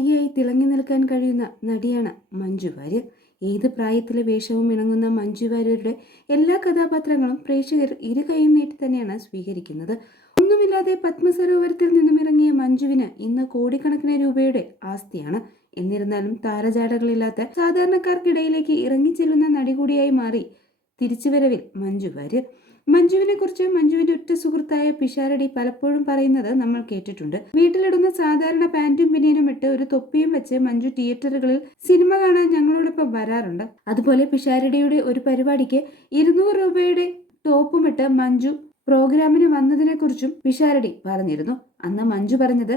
നായികയായി തിളങ്ങി നിൽക്കാൻ കഴിയുന്ന നടിയാണ് മഞ്ജു വാര്യർ. ഏത് പ്രായത്തിലെ വേഷവും ഇണങ്ങുന്ന മഞ്ജു വാര്യരുടെ എല്ലാ കഥാപാത്രങ്ങളും പ്രേക്ഷകർ ഇരു കൈയും നീട്ടി തന്നെയാണ് സ്വീകരിക്കുന്നത്. ഒന്നുമില്ലാതെ പത്മസരോവരത്തിൽ നിന്നും ഇറങ്ങിയ മഞ്ജുവിന് ഇന്ന് കോടിക്കണക്കിന് രൂപയുടെ ആസ്തിയാണ്. എന്നിരുന്നാലും താരജാടകളില്ലാത്ത സാധാരണക്കാർക്കിടയിലേക്ക് ഇറങ്ങിച്ചെല്ലുന്ന നടി കൂടിയായി മാറി തിരിച്ചുവരവിൽ മഞ്ജു വാര്യർ. മഞ്ജുവിനെ കുറിച്ച് സുഹൃത്തായ പിഷാരടി പലപ്പോഴും പറയുന്നത് നമ്മൾ കേട്ടിട്ടുണ്ട്. വീട്ടിലിടുന്ന സാധാരണ പാന്റും ബനിയനും ഇട്ട് ഒരു തൊപ്പിയും വെച്ച് മഞ്ജു തിയേറ്ററുകളിൽ സിനിമ കാണാൻ ഞങ്ങളോടൊപ്പം വരാറുണ്ട്. അതുപോലെ പിഷാരടിയുടെ ഒരു പരിപാടിക്ക് ഇരുന്നൂറ് രൂപയുടെ ടോപ്പും ഇട്ട് മഞ്ജു പ്രോഗ്രാമിന് വന്നതിനെ കുറിച്ചും പിഷാരടി പറഞ്ഞിരുന്നു. അന്ന് മഞ്ജു പറഞ്ഞത്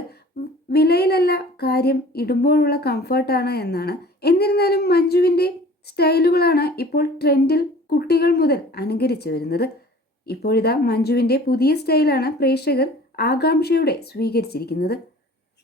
വിലയിലല്ല കാര്യം ഇടുമ്പോഴുള്ള കംഫർട്ടാണ് എന്നാണ്. എന്നിരുന്നാലും മഞ്ജുവിന്റെ സ്റ്റൈലുകളാണ് ഇപ്പോൾ ട്രെൻഡിൽ കുട്ടികൾ മുതൽ അനുകരിച്ചു വരുന്നത്. ഇപ്പോഴിതാ മഞ്ജുവിന്റെ പുതിയ സ്റ്റൈലാണ് പ്രേക്ഷകർ ആകാംക്ഷയോടെ സ്വീകരിച്ചിരിക്കുന്നത്.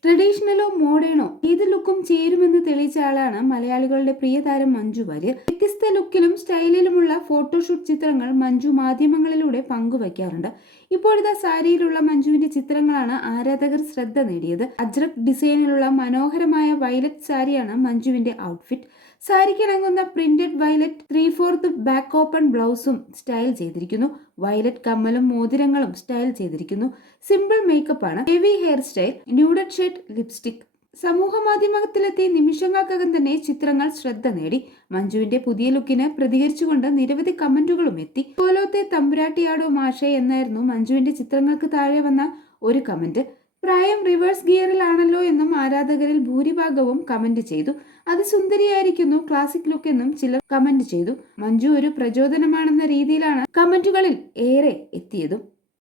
ട്രഡീഷണലോ മോഡേണോ ഏത് ലുക്കും ചേരുമെന്ന് തെളിയിച്ച ആളാണ് മലയാളികളുടെ പ്രിയ താരം മഞ്ജു വാര്യർ. വ്യത്യസ്ത ലുക്കിലും സ്റ്റൈലിലുമുള്ള ഫോട്ടോഷൂട്ട് ചിത്രങ്ങൾ മഞ്ജു മാധ്യമങ്ങളിലൂടെ പങ്കുവയ്ക്കാറുണ്ട്. ഇപ്പോഴത്തെ സാരിയിലുള്ള മഞ്ജുവിന്റെ ചിത്രങ്ങളാണ് ആരാധകർ ശ്രദ്ധ നേടിയത്. അജ്രക് ഡിസൈനിലുള്ള മനോഹരമായ വയലറ്റ് സാരിയാണ് മഞ്ജുവിന്റെ outfit സാരിക്കിണങ്ങുന്ന printed violet three fourth back open ബ്ലൗസും സ്റ്റൈൽ ചെയ്തിരിക്കുന്നു. വയലറ്റ് കമ്മലും മോതിരങ്ങളും സ്റ്റൈൽ ചെയ്തിരിക്കുന്നു. സിമ്പിൾ മേക്കപ്പ് ആണ്. Heavy hair style nuded shade lipstick. സമൂഹ മാധ്യമത്തിലെത്തിയ നിമിഷങ്ങൾക്കകം തന്നെ ചിത്രങ്ങൾ ശ്രദ്ധ നേടി. മഞ്ജുവിന്റെ പുതിയ ലുക്കിന് പ്രതികരിച്ചുകൊണ്ട് നിരവധി കമന്റുകളും എത്തി. പോലത്തെ തമ്പുരാട്ടിയാടോ മാഷെ എന്നായിരുന്നു മഞ്ജുവിന്റെ ചിത്രങ്ങൾക്ക് താഴെ വന്ന ഒരു കമന്റ്. പ്രായം റിവേഴ്സ് ഗിയറിലാണല്ലോ എന്നും ആരാധകരിൽ ഭൂരിഭാഗവും കമന്റ് ചെയ്തു. അത് സുന്ദരിയായിരിക്കുന്നു ക്ലാസിക് ലുക്ക് എന്നും ചിലർ കമന്റ് ചെയ്തു. മഞ്ജു ഒരു പ്രചോദനമാണെന്ന രീതിയിലാണ് കമന്റുകളിൽ ഏറെ എത്തിയതും.